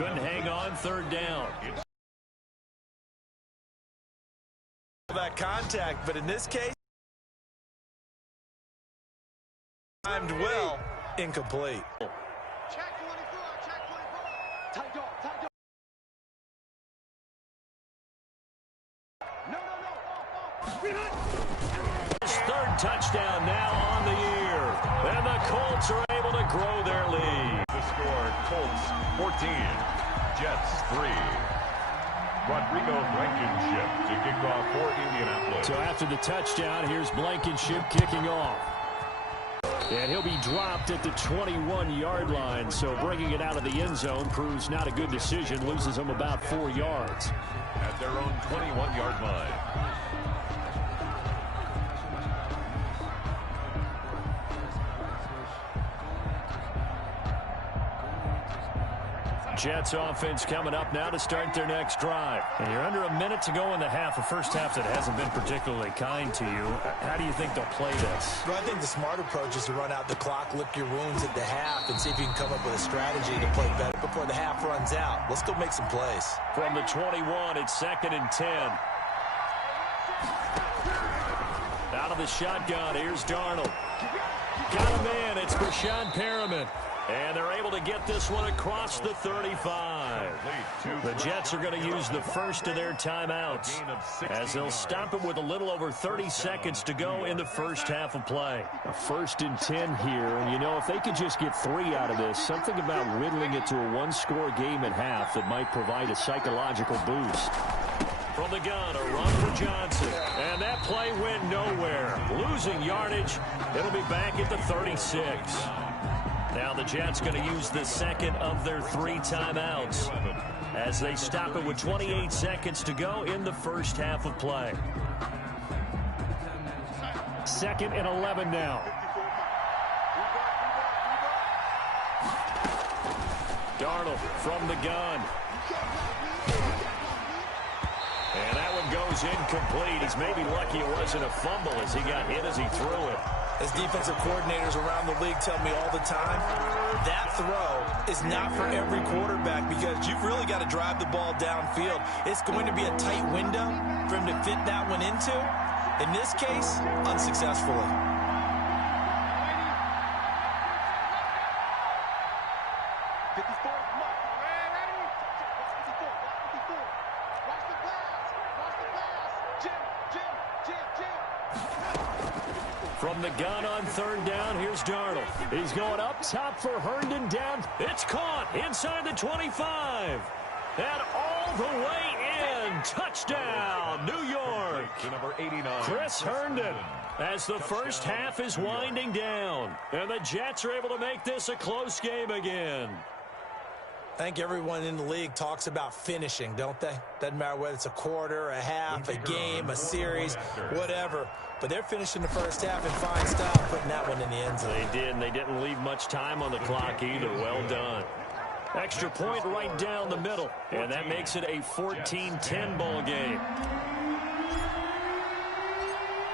Couldn't hang on third down. That contact, but in this case, timed well, incomplete. His third touchdown now on the year. And the Colts are able to grow their lead. The score, Colts 14, Jets 3. Rodrigo Blankenship to kick off for Indianapolis. So after the touchdown, here's Blankenship kicking off. And he'll be dropped at the 21-yard line. So bringing it out of the end zone proves not a good decision. Loses him about 4 yards. At their own 21-yard line. Jets offense coming up now to start their next drive. And you're under a minute to go in the half, a first half that hasn't been particularly kind to you. How do you think they'll play this? Well, I think the smart approach is to run out the clock, lick your wounds at the half, and see if you can come up with a strategy to play better before the half runs out. Let's go make some plays. From the 21, it's 2nd and 10. Out of the shotgun, here's Darnold. Got a man, it's Brashad Perriman. And they're able to get this one across the 35. The Jets are going to use the first of their timeouts as they'll stop it with a little over 30 seconds to go in the first half of play. A 1st and 10 here, and you know, if they could just get 3 out of this, something about whittling it to a one-score game at half that might provide a psychological boost. From the gun, a run for Johnson. And that play went nowhere. Losing yardage. It'll be back at the 36. Now the Jets going to use the second of their 3 timeouts as they stop it with 28 seconds to go in the first half of play. 2nd and 11 now. Darnold from the gun. And that one goes incomplete. He's maybe lucky it wasn't a fumble as he got hit as he threw it. As defensive coordinators around the league tell me all the time, that throw is not for every quarterback because you've really got to drive the ball downfield. It's going to be a tight window for him to fit that one into. In this case, unsuccessfully. From the gun on 3rd down, here's Darnold. He's going up top for Herndon down. It's caught inside the 25. And all the way in. Touchdown, New York. Number 89. Chris Herndon as the first half is winding down. And the Jets are able to make this a close game again. I think everyone in the league talks about finishing, don't they? Doesn't matter whether it's a quarter, a half, a game, a series, whatever. But they're finishing the first half in fine style, putting that one in the end zone. They did, and they didn't leave much time on the clock either. Well done. Extra point right down the middle, and that makes it a 14-10 ball game.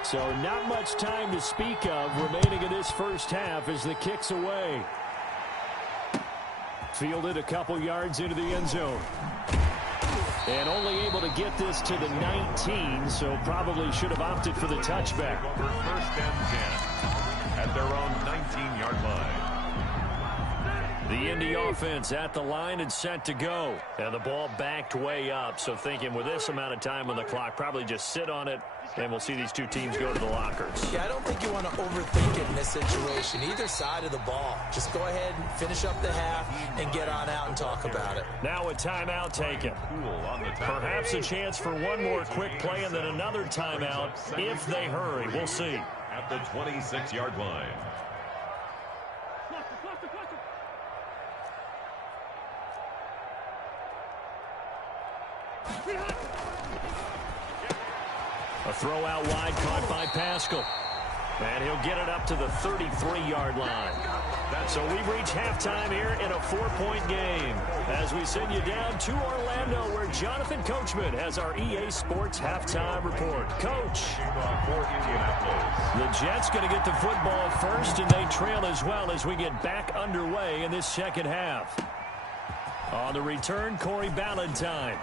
So not much time to speak of remaining in this first half as the kick's away. Fielded a couple yards into the end zone. And only able to get this to the 19, so probably should have opted for the touchback. First and 10 at their own 19-yard line. The Indy offense at the line and set to go. And the ball backed way up, so thinking with this amount of time on the clock, probably just sit on it, and we'll see these two teams go to the lockers. Yeah, I don't think you want to overthink it in this situation. Either side of the ball. Just go ahead and finish up the half and get on out and talk about it. Now a timeout taken. Perhaps a chance for one more quick play and then another timeout if they hurry. We'll see. At the 26-yard line. A throw out wide caught by Pascal. And he'll get it up to the 33-yard line. So we've reached halftime here in a 4-point game as we send you down to Orlando where Jonathan Coachman has our EA Sports halftime report. Coach. The Jets going to get the football first, and they trail as well as we get back underway in this second half. On the return, Corey Ballantyne.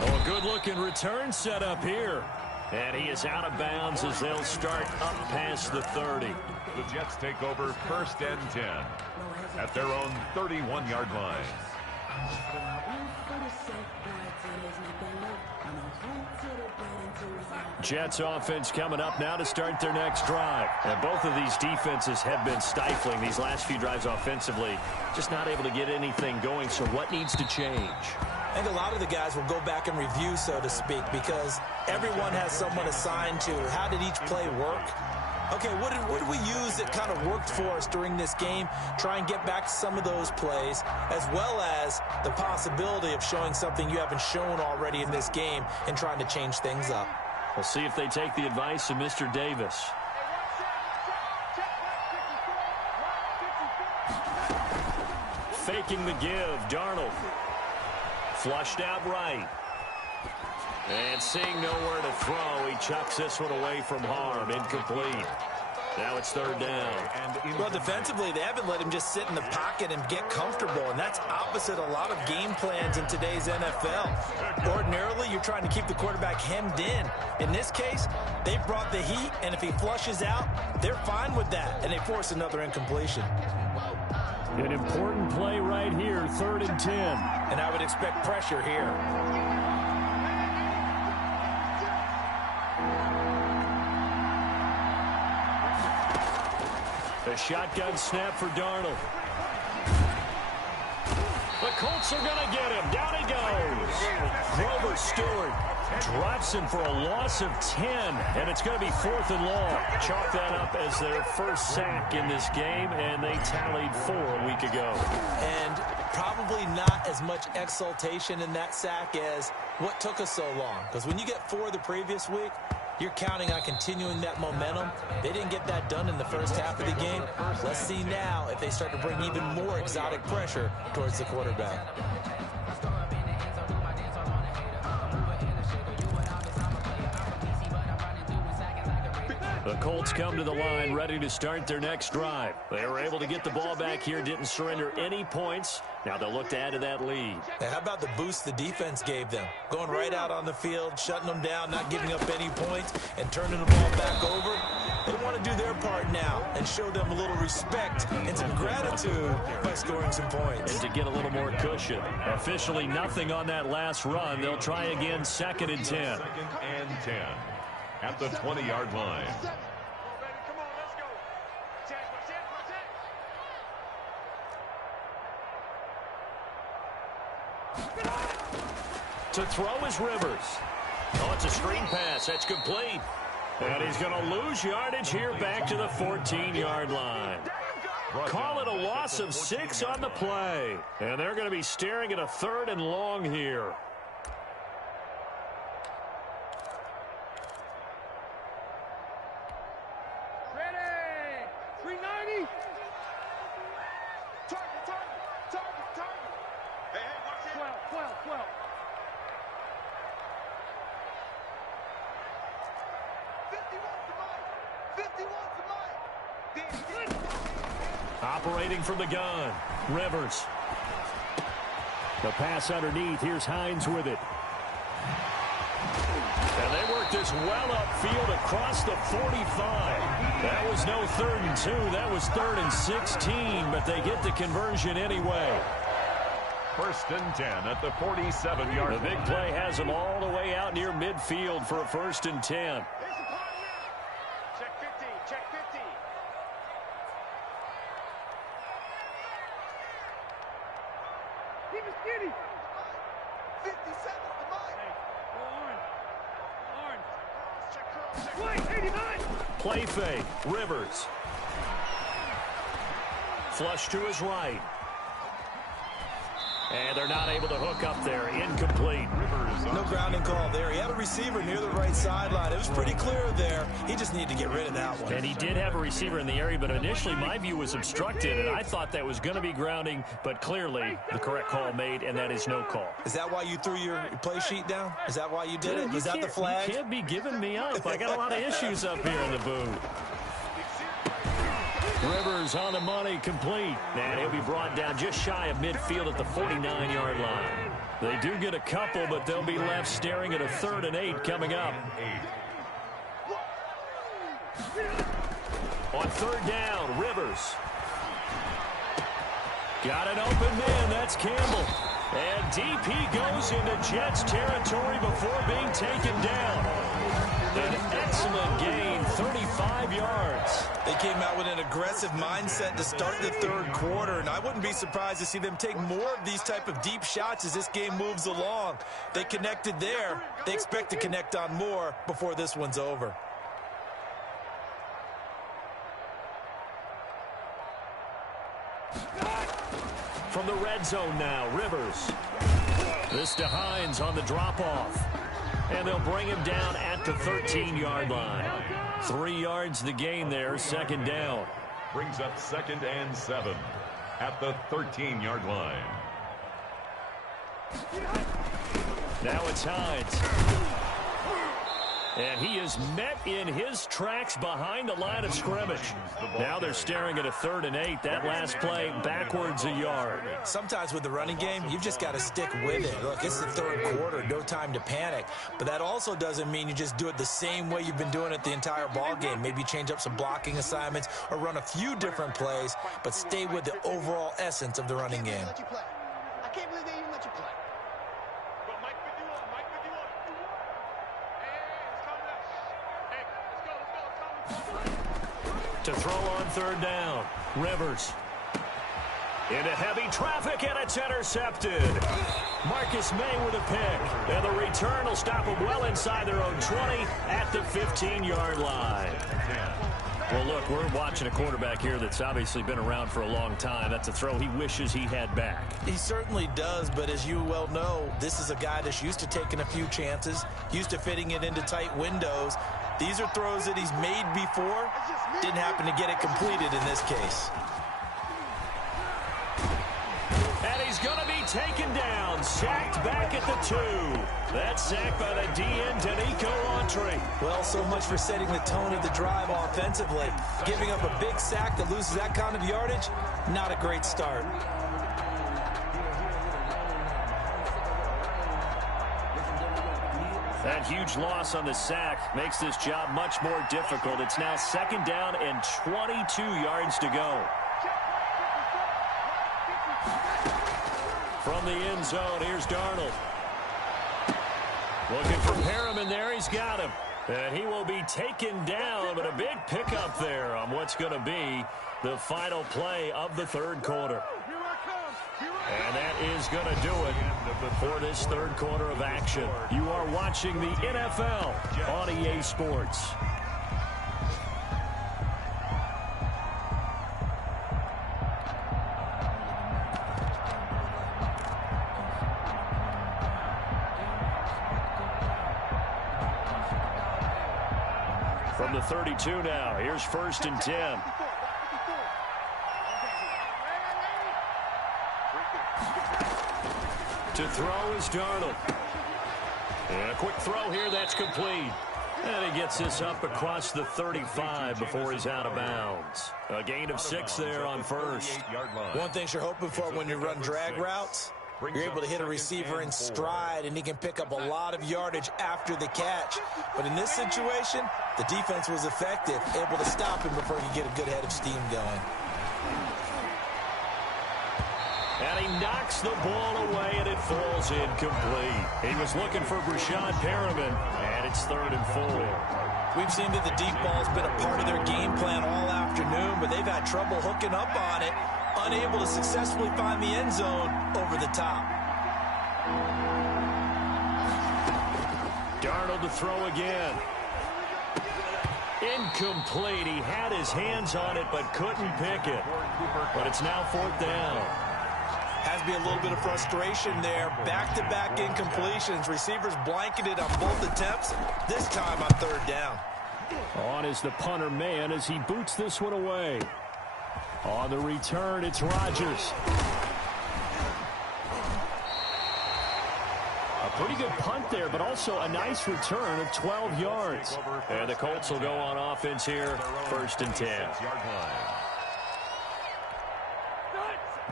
Oh, a good-looking return set up here. And he is out of bounds as they'll start up past the 30. The Jets take over 1st and 10 at their own 31-yard line. Jets offense coming up now to start their next drive. And both of these defenses have been stifling these last few drives offensively. Just not able to get anything going. So what needs to change? I think a lot of the guys will go back and review, so to speak, because everyone has someone assigned to how did each play work. Okay, what did we use that kind of worked for us during this game? Try and get back to some of those plays, as well as the possibility of showing something you haven't shown already in this game and trying to change things up. We'll see if they take the advice of Mr. Davis. Faking the give, Darnold. Flushed out right. And seeing nowhere to throw, he chucks this one away from harm. Incomplete. Now it's 3rd down. Well, defensively, they haven't let him just sit in the pocket and get comfortable, and that's opposite a lot of game plans in today's NFL. Ordinarily, you're trying to keep the quarterback hemmed in. In this case, they brought the heat, and if he flushes out, they're fine with that, and they force another incompletion. An important play right here, 3rd and 10. And I would expect pressure here. A shotgun snap for Darnold. The Colts are going to get him. Down he goes. Grover Stewart drops him for a loss of 10, and it's going to be 4th and long. Chalk that up as their first sack in this game, and they tallied 4 a week ago. And probably not as much exultation in that sack as what took us so long. Because when you get 4 the previous week, you're counting on continuing that momentum. They didn't get that done in the first half of the game. Let's see now if they start to bring even more exotic pressure towards the quarterback. The Colts come to the line ready to start their next drive. They were able to get the ball back here, didn't surrender any points. Now they'll look to add to that lead. Now, how about the boost the defense gave them? Going right out on the field, shutting them down, not giving up any points, and turning the ball back over. They want to do their part now and show them a little respect and some gratitude by scoring some points. And to get a little more cushion. Officially nothing on that last run. They'll try again, 2nd and 10. 2nd and 10 at the 20-yard line. To throw is Rivers. Oh, it's a screen pass. That's complete. And he's going to lose yardage here back to the 14-yard line. Call it a loss of 6 on the play. And they're going to be staring at a 3rd and long here. Ready. 390. Target. Hey, watch it. 12. 51 to Mike. Operating from the gun. Rivers. The pass underneath. Here's Hines with it. And they work this well upfield across the 45. That was no 3rd and 2. That was 3rd and 16, but they get the conversion anyway. 1st and 10 at the 47-yard line. The big play has them all the way out near midfield for a 1st and 10. Check 50. Keep it skinny. 57 to Mike. Hey, go Orange. Check 89. Play fake. Rivers. Flush to his right. And they're not able to hook up there. Incomplete. No grounding call there. He had a receiver near the right sideline. It was pretty clear there. He just needed to get rid of that one. And he did have a receiver in the area, but initially my view was obstructed, and I thought that was going to be grounding, but clearly the correct call made, and that is no call. Is that why you threw your play sheet down? Is that why you did it? Was that the flag? You can't be giving me up. I got a lot of issues up here in the booth. Rivers on the money, complete. And he'll be brought down just shy of midfield at the 49-yard line. They do get a couple, but they'll be left staring at a 3rd and 8 coming up. On 3rd down, Rivers. Got an open man, that's Campbell. And DP goes into Jets territory before being taken down. An excellent gain, 35 yards. They came out with an aggressive mindset to start the 3rd quarter, and I wouldn't be surprised to see them take more of these type of deep shots as this game moves along. They connected there. They expect to connect on more before this one's over. From the red zone now, Rivers. This to Hines on the drop-off. And they'll bring him down at the 13-yard line. 3 yards the gain there, 2nd down. Brings up 2nd and 7 at the 13-yard line. Now it's Hines. And he is met in his tracks behind the line of scrimmage. Now they're staring at a 3rd and 8. That last play backwards a yard. Sometimes with the running game, you've just got to stick with it. Look, it's the 3rd quarter, no time to panic. But that also doesn't mean you just do it the same way you've been doing it the entire ball game. Maybe change up some blocking assignments or run a few different plays, but stay with the overall essence of the running game. I can't believe they even let you play. To throw on 3rd down, Rivers. Into heavy traffic, and it's intercepted. Marcus May with a pick. And the return will stop them well inside their own 20 at the 15-yard line. Well, look, we're watching a quarterback here that's obviously been around for a long time. That's a throw he wishes he had back. He certainly does, but as you well know, this is a guy that's used to taking a few chances, used to fitting it into tight windows. These are throws that he's made before. Didn't happen to get it completed in this case. And he's going to be taken down, sacked back at the 2. That's sacked by the DN, Danico Autry. Well, so much for setting the tone of the drive offensively. Giving up a big sack that loses that kind of yardage, not a great start. That huge loss on the sack makes this job much more difficult. It's now 2nd down and 22 yards to go. From the end zone, here's Darnold. Looking for Perriman there. He's got him. And he will be taken down, but a big pickup there on what's going to be the final play of the 3rd quarter. And that is going to do it for this 3rd quarter of action. You are watching the NFL on EA Sports. From the 32 now, here's 1st and 10. To throw is Darnold. And a quick throw here, that's complete. And he gets this up across the 35 before he's out of bounds. A gain of 6 there on 1st. One thing you're hoping for when you run drag routes, you're able to hit a receiver in stride, and he can pick up a lot of yardage after the catch. But in this situation, the defense was effective, able to stop him before he could get a good head of steam going. And he knocks the ball away, and it falls incomplete. He was looking for Brashad Perriman, and it's 3rd and 4. We've seen that the deep ball's been a part of their game plan all afternoon, but they've had trouble hooking up on it, unable to successfully find the end zone over the top. Darnold to throw again. Incomplete. He had his hands on it, but couldn't pick it. But it's now 4th down. Has to be a little bit of frustration there. Back-to-back incompletions. Receivers blanketed on both attempts, this time on 3rd down. On is the punter man as he boots this one away. On the return, it's Rodgers. A pretty good punt there, but also a nice return of 12 yards. And the Colts will go on offense here, 1st and 10.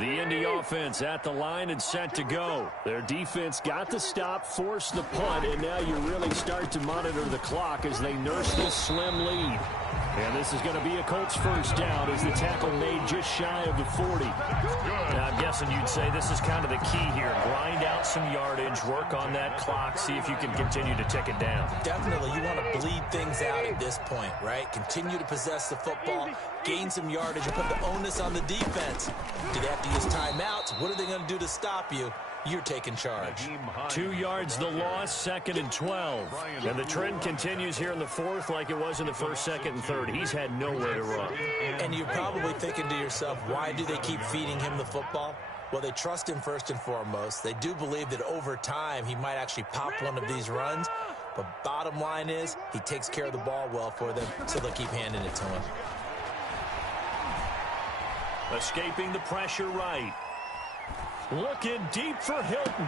The Indy offense at the line and set to go. Their defense got the stop, forced the punt, and now you really start to monitor the clock as they nurse this slim lead. And this is going to be a Colts first down as the tackle made just shy of the 40. Now, I'm guessing you'd say this is kind of the key here. Grind out some yardage, work on that clock, see if you can continue to tick it down. Definitely, you want to bleed things out at this point, right? Continue to possess the football, gain some yardage, and put the onus on the defense. Do they have to use timeouts? What are they going to do to stop you? You're taking charge. 2 yards the loss, 2nd and 12. And the trend continues here in the 4th like it was in the 1st, 2nd, and 3rd. He's had nowhere to run. And you're probably thinking to yourself, why do they keep feeding him the football? Well, they trust him first and foremost. They do believe that over time he might actually pop one of these runs. But bottom line is he takes care of the ball well for them, so they'll keep handing it to him. Escaping the pressure right. Looking deep for Hilton.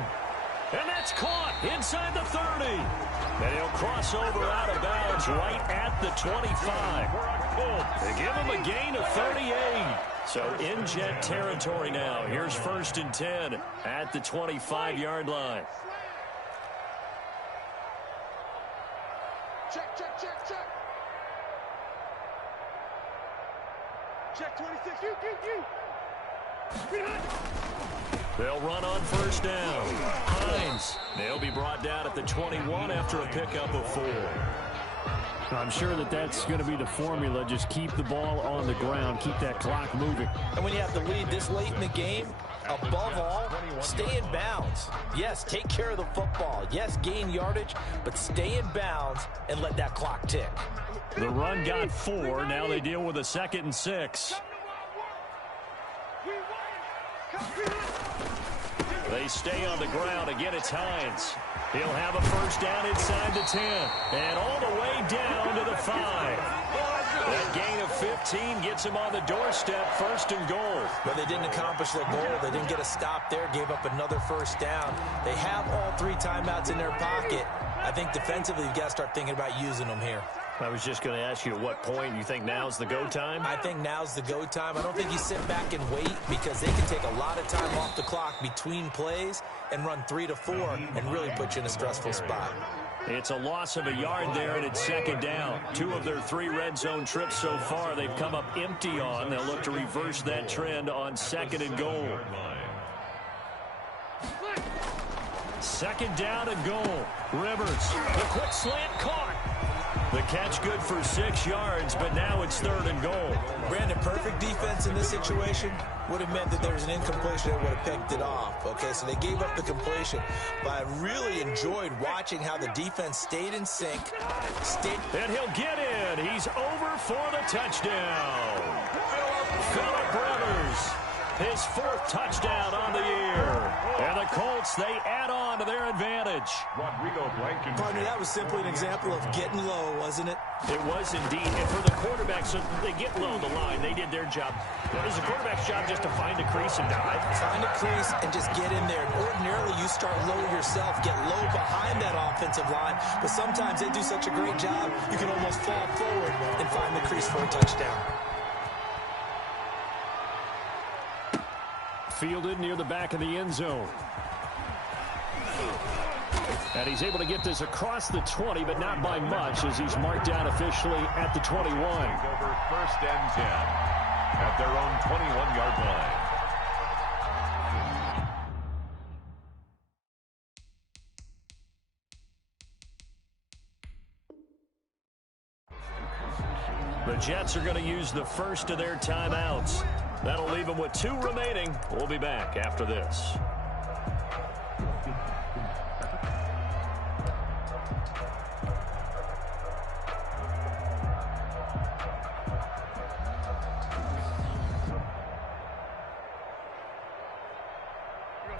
And that's caught inside the 30. And he'll cross over out of bounds right at the 25. They give him a gain of 38. So in Jet territory now. Here's 1st and 10 at the 25-yard line. Check, check, check, check. Check 26. You. They'll run on 1st down. Hines. They'll be brought down at the 21 after a pickup of 4. I'm sure that's going to be the formula. Just keep the ball on the ground. Keep that clock moving. And when you have the lead this late in the game, above all, stay in bounds. Yes, take care of the football. Yes, gain yardage, but stay in bounds and let that clock tick. The run got 4. Now they deal with a 2nd and 6. They stay on the ground. Again, it's Hines. He'll have a 1st down inside the 10. And all the way down to the 5. That gain of 15 gets him on the doorstep, 1st and goal. But they didn't accomplish their goal. They didn't get a stop there, gave up another 1st down. They have all 3 timeouts in their pocket. I think defensively you've got to start thinking about using them here. I was just going to ask you at what point you think now's the go time? I think now's the go time. I don't think you sit back and wait because they can take a lot of time off the clock between plays and run 3 to 4 and really put you in a stressful spot. It's a loss of a yard there, and it's 2nd down. 2 of their 3 red zone trips so far they've come up empty on. They'll look to reverse that trend on 2nd and goal. 2nd down and goal. Rivers, the quick slant caught. The catch good for 6 yards, but now it's 3rd and goal. Brandon, perfect defense in this situation would have meant that there was an incompletion that would have picked it off. Okay, so they gave up the completion. But I really enjoyed watching how the defense stayed in sync. And he'll get in. He's over for the touchdown. Phillip Rivers, his 4th touchdown on the year. And the Colts, they add on to their advantage. Pardon me, that was simply an example of getting low, wasn't it? It was indeed. And for the quarterback, so they get low the line. They did their job. It was the quarterback's job just to find a crease and dive. Find a crease and just get in there. And ordinarily, you start low yourself, get low behind that offensive line. But sometimes they do such a great job, you can almost fall forward and find the crease for a touchdown. Fielded near the back of the end zone. And he's able to get this across the 20, but not by much as he's marked down officially at the 21. Over 1st and 10 at their own 21-yard line. The Jets are going to use the 1st of their timeouts. That'll leave them with 2 remaining. We'll be back after this.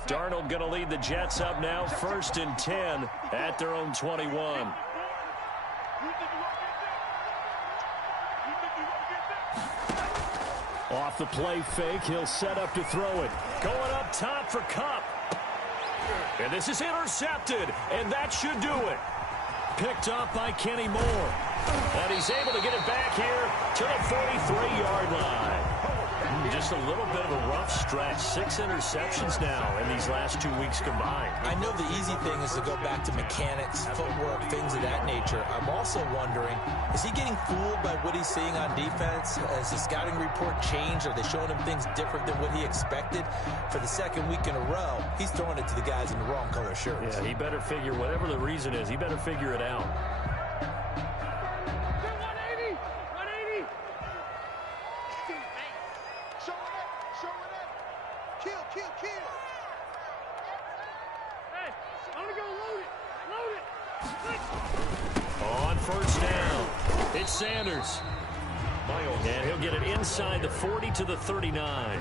Darnold going to lead the Jets up now, 1st and 10 at their own 21. Off the play fake, he'll set up to throw it. Going up top for Kupp. And this is intercepted, and that should do it. Picked up by Kenny Moore. And he's able to get it back here to the 43-yard line. just a little bit of a rough stretch. 6 interceptions now in these last 2 weeks combined. I know the easy thing is to go back to mechanics, footwork, things of that nature. I'm also wondering, is he getting fooled by what he's seeing on defense? Has the scouting report changed? Are they showing him things different than what he expected? For the second week in a row, he's throwing it to the guys in the wrong color shirts. Yeah, he better figure, whatever the reason is, he better figure it out. 180! 180! Show it up! Show it up! Kill, kill, kill! Hey, I'm gonna go load it! Load it! On first down, it's Sanders. And he'll get it inside the 40 to the 39.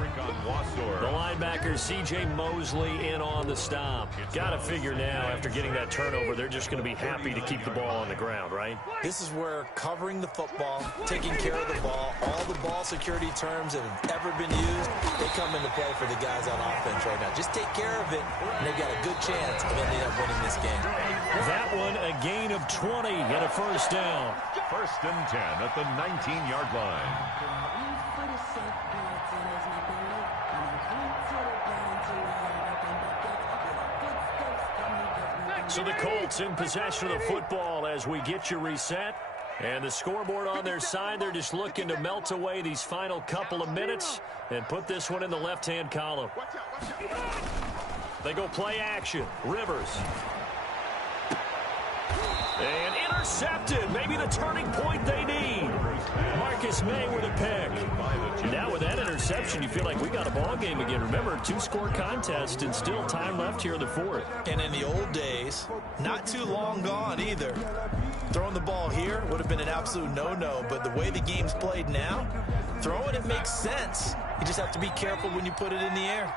The linebacker, C.J. Mosley, in on the stop. Got to figure now, after getting that turnover, they're just going to be happy to keep the ball on the ground, right? This is where covering the football, taking care of the ball, all the ball security terms that have ever been used, they come into play for the guys on offense right now. Just take care of it, and they've got a good chance of ending up winning this game. That one, a gain of 20 and a first down. First and 10 at the 19-yard line. So the Colts in possession of the football as we get you reset. And the scoreboard on their side, they're just looking to melt away these final couple of minutes and put this one in the left-hand column. They go play action. Rivers. And intercepted. Maybe the turning point they need. Marcus May with a pick. Now with that interception, you feel like we got a ball game again. Remember, 2-score contest and still time left here in the fourth. And in the old days, not too long gone either. Throwing the ball here would have been an absolute no-no, but the way the game's played now, throwing it makes sense. You just have to be careful when you put it in the air.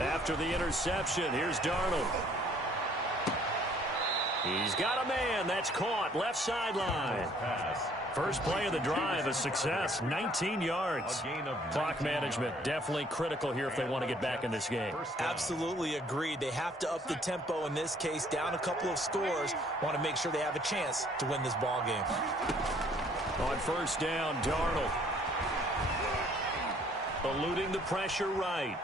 After the interception, here's Darnold. He's got a man. That's caught. Left sideline. First play of the drive, a success. 19 yards. Clock management definitely critical here if they want to get back in this game. Absolutely agreed. They have to up the tempo in this case. Down a couple of scores. Want to make sure they have a chance to win this ball game. On first down, Darnold. Eluding the pressure right.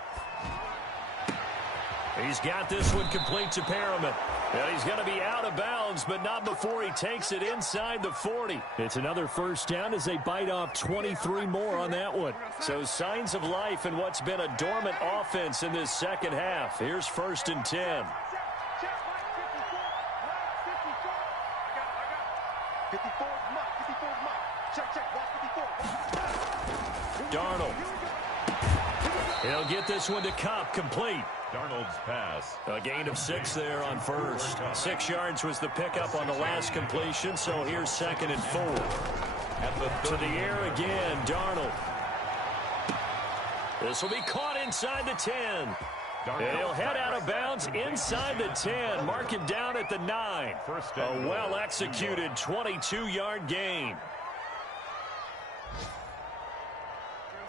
He's got this one complete to Perriman. And he's going to be out of bounds, but not before he takes it inside the 40. It's another first down as they bite off 23 more on that one. So signs of life in what's been a dormant offense in this second half. Here's first and 10. 54 mark. Check, watch 54. Darnold. He'll get this one to Kupp, complete. Darnold's pass. A gain of 6 there on first. 6 yards was the pickup on the last completion, so here's second and 4. To the air again, Darnold. This will be caught inside the 10. And he'll head out of bounds inside the 10. Mark him down at the 9. A well-executed 22-yard gain.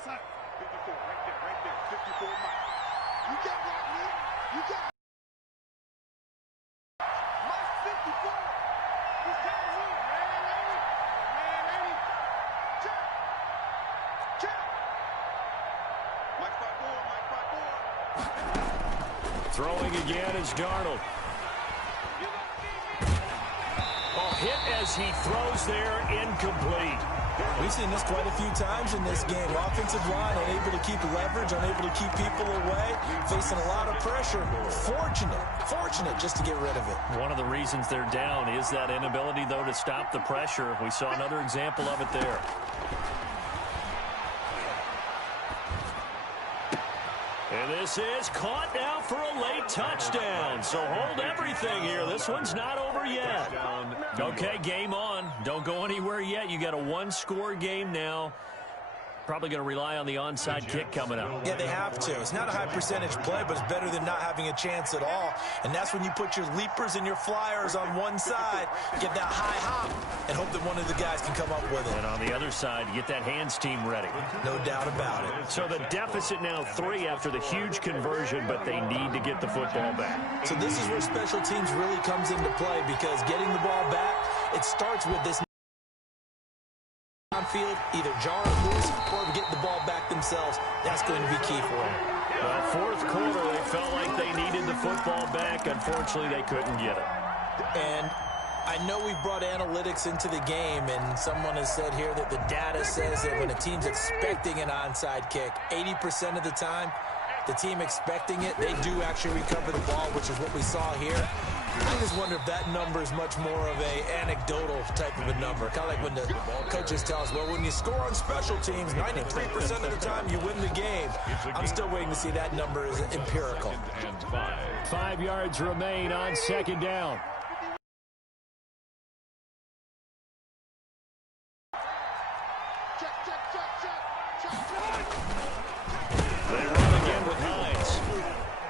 54, right there. 54 mark. You got right here. You got Mike 54. He's down here. Man, ain't he? Check. Mike 54. Throwing again is Darnold. Hit as he throws there, incomplete. We've seen this quite a few times in this game. Offensive line unable to keep leverage, unable to keep people away, facing a lot of pressure. Fortunate just to get rid of it. One of the reasons they're down is that inability, though, to stop the pressure. We saw another example of it there. And this is caught now for a late touchdown. So hold everything here. This one's not over yet. Okay, game on. Don't go anywhere yet. You got a 1-score game now. Probably going to rely on the onside kick coming up. Yeah, they have to. It's not a high percentage play, but it's better than not having a chance at all. And that's when you put your leapers and your flyers on one side, get that high hop, and hope that one of the guys can come up with it. And on the other side, get that hands team ready. No doubt about it. So the deficit now 3 after the huge conversion, but they need to get the football back. So this is where special teams really comes into play, because getting the ball back, it starts with this field, either jar or loose, or getting the ball back themselves. That's going to be key for them. Well, fourth quarter, they felt like they needed the football back. Unfortunately, they couldn't get it. And I know we brought analytics into the game, and someone has said here that the data says that when a team's expecting an onside kick, 80% of the time, the team expecting it, they do actually recover the ball, which is what we saw here. I just wonder if that number is much more of a anecdotal type of a number. Kind of like when the coaches tell us, well, when you score on special teams, 93% of the time you win the game. I'm still waiting to see that number is empirical. 5 yards remain on second down. They run again with Hines.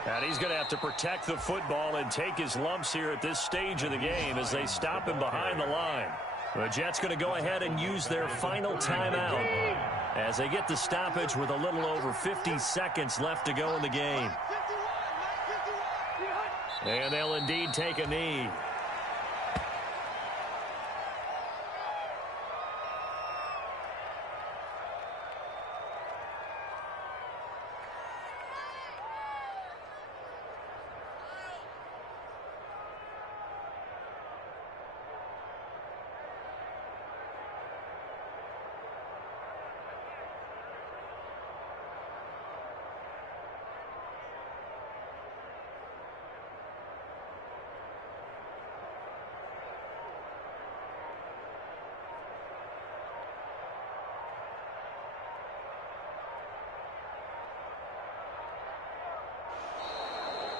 And he's going to have to protect the football and take his lumps here at this stage of the game as they stop him behind the line. The Jets going to go ahead and use their final timeout as they get the stoppage with a little over 50 seconds left to go in the game. And they'll indeed take a knee.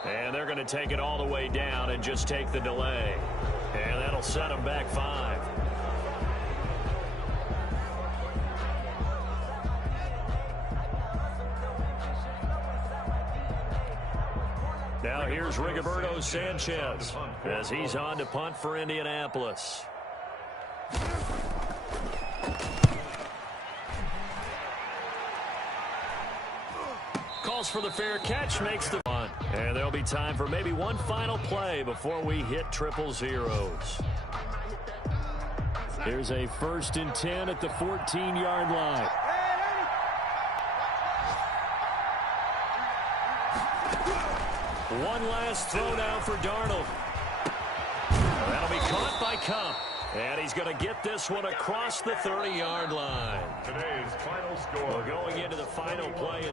And they're going to take it all the way down and just take the delay. And that'll set them back 5. Now here's Rigoberto Sanchez as he's on to punt for Indianapolis. Calls for the fair catch, makes the punt. And there'll be time for maybe one final play before we hit triple zeros. Here's a 1st and 10 at the 14-yard line. One last throw now for Darnold. That'll be caught by Cup. And he's going to get this one across the 30-yard line. Today's final score. Well, going into the final play.